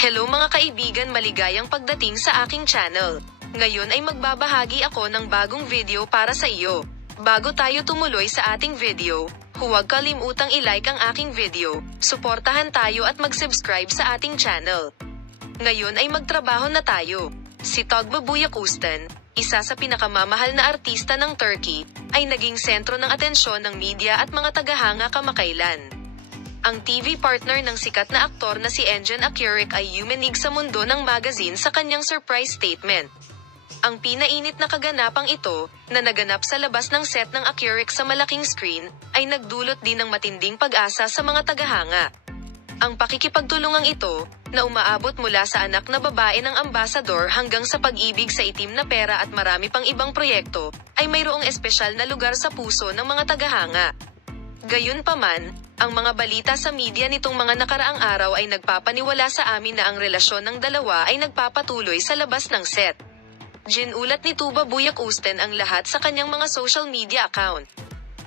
Hello mga kaibigan, maligayang pagdating sa aking channel. Ngayon ay magbabahagi ako ng bagong video para sa iyo. Bago tayo tumuloy sa ating video, huwag kalimutang i-like ang aking video, suportahan tayo at mag-subscribe sa ating channel. Ngayon ay magtrabaho na tayo. Si Tugba Büyüküstün, isa sa pinakamamahal na artista ng Turkey, ay naging sentro ng atensyon ng media at mga tagahanga kamakailan. Ang TV partner ng sikat na aktor na si Engin Akyurek ay yumanig sa mundo ng magazine sa kanyang surprise statement. Ang pinainit na kaganapang ito, na naganap sa labas ng set ng Akyurek sa malaking screen, ay nagdulot din ng matinding pag-asa sa mga tagahanga. Ang pakikipagtulungang ito, na umaabot mula sa anak na babae ng ambasador hanggang sa pag-ibig sa itim na pera at marami pang ibang proyekto, ay mayroong espesyal na lugar sa puso ng mga tagahanga. Gayunpaman, ang mga balita sa media nitong mga nakaraang araw ay nagpapaniwala sa amin na ang relasyon ng dalawa ay nagpapatuloy sa labas ng set. Ginulat ni Tuba Büyüküstün ang lahat sa kanyang mga social media account.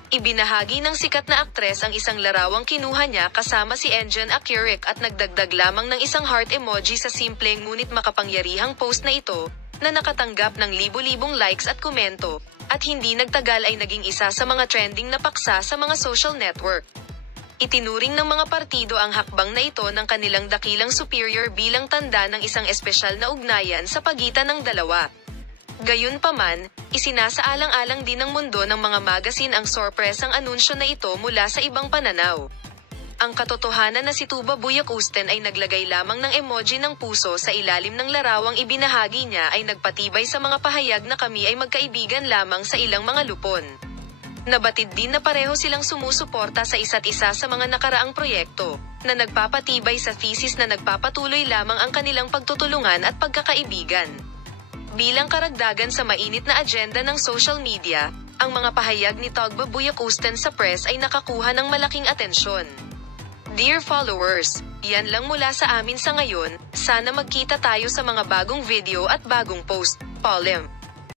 Ibinahagi ng sikat na aktres ang isang larawang kinuha niya kasama si Engin Akyurek at nagdagdag lamang ng isang heart emoji sa simpleng ngunit makapangyarihang post na ito, na nakatanggap ng libo-libong likes at komento, at hindi nagtagal ay naging isa sa mga trending na paksa sa mga social network. Itinuring ng mga partido ang hakbang na ito ng kanilang dakilang superior bilang tanda ng isang espesyal na ugnayan sa pagitan ng dalawa. Gayunpaman, isinasaalang-alang din ng mundo ng mga magazine ang sorpresang anunsyo na ito mula sa ibang pananaw. Ang katotohanan na si Tuba Büyüküstün ay naglagay lamang ng emoji ng puso sa ilalim ng larawang ibinahagi niya ay nagpatibay sa mga pahayag na kami ay magkaibigan lamang sa ilang mga lupon. Nabatid din na pareho silang sumusuporta sa isa't isa sa mga nakaraang proyekto, na nagpapatibay sa thesis na nagpapatuloy lamang ang kanilang pagtutulungan at pagkakaibigan. Bilang karagdagan sa mainit na agenda ng social media, ang mga pahayag ni Tugba Büyüküstün sa press ay nakakuha ng malaking atensyon. Dear followers, yan lang mula sa amin sa ngayon, sana magkita tayo sa mga bagong video at bagong post. Paulem.